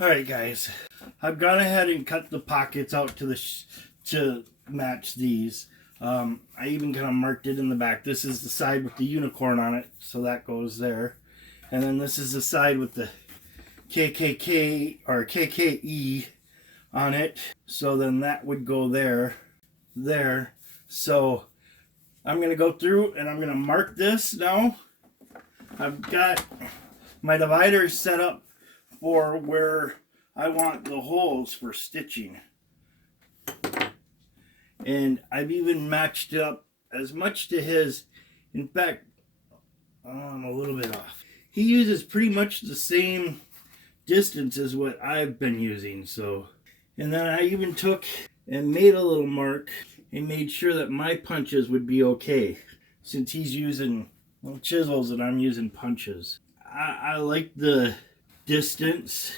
Alright guys, I've gone ahead and cut the pockets out to match these. I even kind of marked it in the back. This is the side with the unicorn on it, so that goes there. And then this is the side with the KKK or KKE on it. So then that would go there. So I'm going to go through and I'm going to mark this now. I've got my dividers set up for where I want the holes for stitching. And I've even matched up as much to his. In fact, I'm a little bit off. He uses pretty much the same distance as what I've been using. So, and then I even took and made a little mark and made sure that my punches would be okay, since he's using chisels and I'm using punches. I like the distance.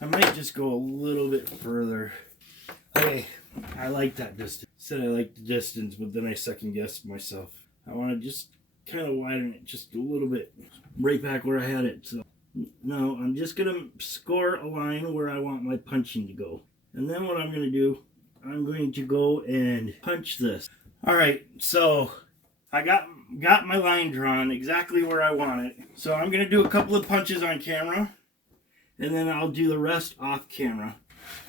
I might just go a little bit further. Okay, I like that distance. Said I like the distance, but then I second guessed myself. I want to just kind of widen it just a little bit, right back where I had it. So no, I'm just gonna score a line where I want my punching to go, and then what I'm gonna do, I'm going to go and punch this. All right, so I got my line drawn exactly where I want it. So I'm gonna do a couple of punches on camera, and then I'll do the rest off camera.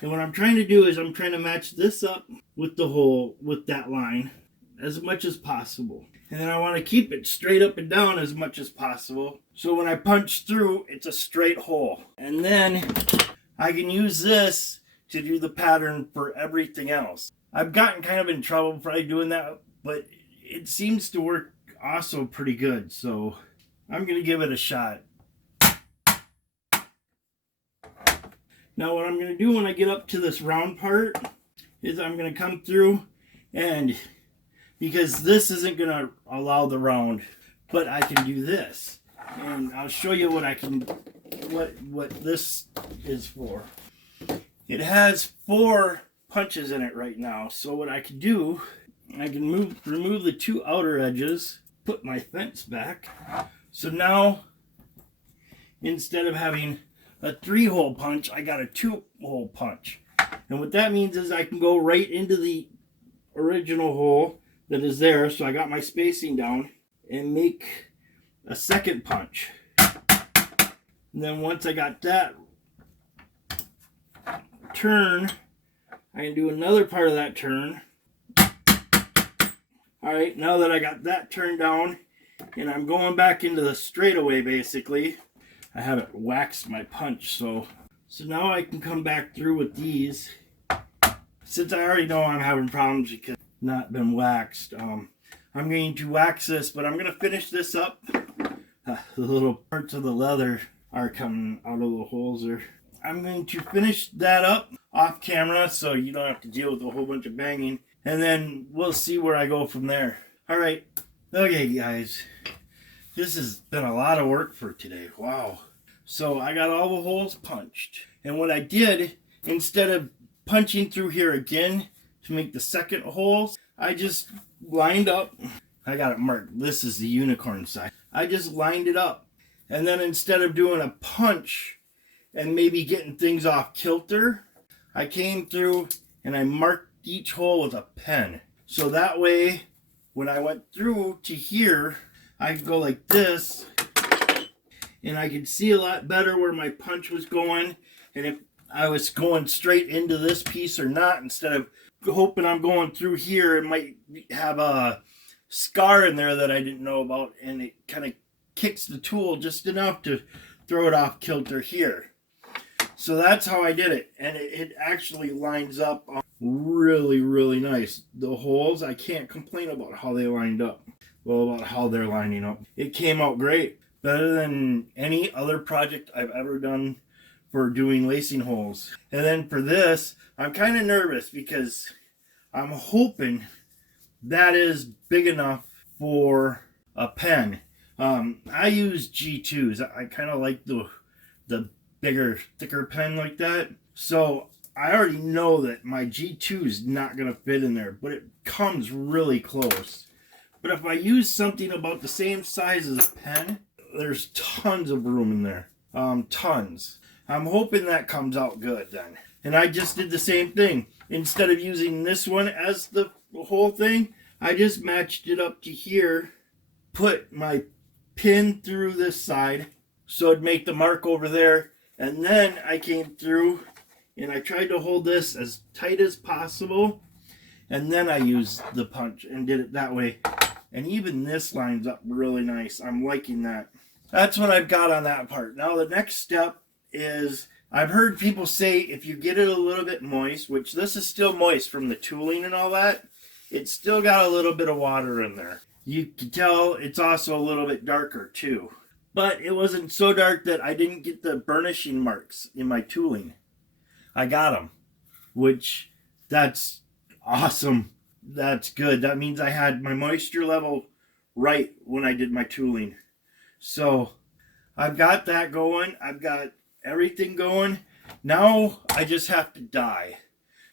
And what I'm trying to do is I'm trying to match this up with the hole, with that line, as much as possible. And then I want to keep it straight up and down as much as possible. So when I punch through, it's a straight hole. And then I can use this to do the pattern for everything else. I've gotten kind of in trouble for doing that, but it seems to work also pretty good. So I'm going to give it a shot. Now what I'm going to do when I get up to this round part is I'm going to come through, and because this isn't going to allow the round, but I can do this. And I'll show you what I can, what this is for. It has 4 punches in it right now. So what I can do, I can remove the 2 outer edges, put my fence back. So now, instead of having a 3-hole punch, I got a 2-hole punch. And what that means is I can go right into the original hole that is there, so I got my spacing down, and make a second punch. And then once I got that turn, I can do another part of that turn. Alright, now that I got that turned down, and I'm going back into the straightaway basically, I haven't waxed my punch, so now I can come back through with these. Since I already know I'm having problems because it's not been waxed, I'm going to wax this, but I'm going to finish this up. The little parts of the leather are coming out of the holes there. I'm going to finish that up off camera so you don't have to deal with a whole bunch of banging, and then we'll see where I go from there. Alright, okay guys. This has been a lot of work for today. Wow. So I got all the holes punched. And what I did, instead of punching through here again to make the second holes, I just lined up. I got it marked. This is the unicorn side. I just lined it up. And then instead of doing a punch and maybe getting things off kilter, I came through and I marked each hole with a pen. So that way, when I went through to here, I could go like this, and I could see a lot better where my punch was going, and if I was going straight into this piece or not. Instead of hoping I'm going through here, it might have a scar in there that I didn't know about, and it kind of kicks the tool just enough to throw it off kilter here. So that's how I did it, and it actually lines up really, really nice. The holes, I can't complain about how they lined up. Well, about how they're lining up. It came out great. Better than any other project I've ever done for doing lacing holes. And then for this, I'm kind of nervous because I'm hoping that is big enough for a pen. I use G2s. I kind of like the bigger, thicker pen like that. So I already know that my G2 is not going to fit in there, but it comes really close. But if I use something about the same size as a pen, there's tons of room in there. Tons. I'm hoping that comes out good then. And I just did the same thing. Instead of using this one as the whole thing, I just matched it up to here, put my pin through this side so it'd make the mark over there, and then I came through and I tried to hold this as tight as possible, and then I used the punch and did it that way. And even this lines up really nice. I'm liking that. That's what I've got on that part. Now the next step is, I've heard people say if you get it a little bit moist, which this is still moist from the tooling and all that, it's still got a little bit of water in there. You can tell it's also a little bit darker too. But it wasn't so dark that I didn't get the burnishing marks in my tooling. I got them, which that's awesome. That's good. That means I had my moisture level right when I did my tooling. So I've got that going. I've got everything going. Now I just have to dye.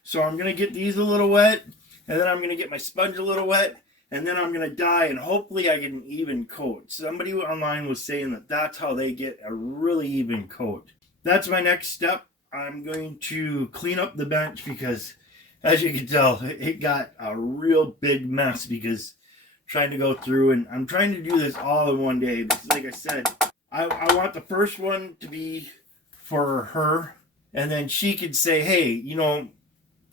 So I'm going to get these a little wet, and then I'm going to get my sponge a little wet, and then I'm going to dye, and hopefully I get an even coat. Somebody online was saying that that's how they get a really even coat. That's my next step. I'm going to clean up the bench because, as you can tell, it got a real big mess because trying to go through, and I'm trying to do this all in one day because, like I said, I want the first one to be for her, and then she could say, hey, you know,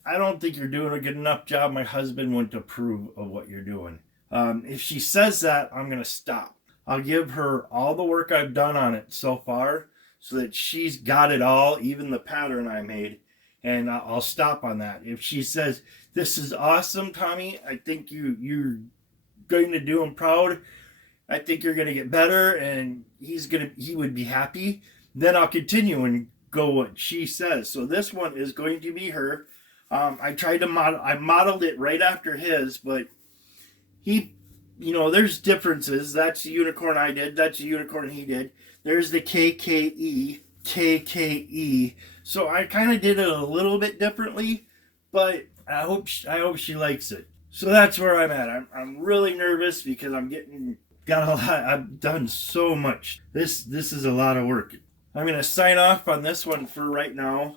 I don't think you're doing a good enough job. My husband wouldn't approve of what you're doing. If she says that, I'm going to stop. I'll give her all the work I've done on it so far so that she's got it all, even the pattern I made, and I'll stop on that. If she says, this is awesome, Tommy, I think you're going to do him proud, I think you're going to get better, and he would be happy, then I'll continue and go what she says. So this one is going to be her. I tried to I modeled it right after his, but he, you know, there's differences. That's the unicorn I did. That's the unicorn he did. There's the KKE. So I kind of did it a little bit differently, but I hope she likes it. So that's where I'm at. I'm really nervous because got a lot. I've done so much. This is a lot of work. I'm gonna sign off on this one for right now,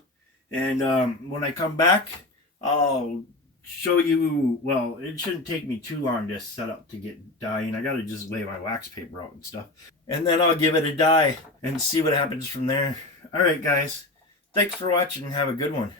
and when I come back, I'll show you. Well, it shouldn't take me too long to set up to get dyeing. I gotta just lay my wax paper out and stuff, and then I'll give it a dye and see what happens from there. All right, guys. Thanks for watching and have a good one.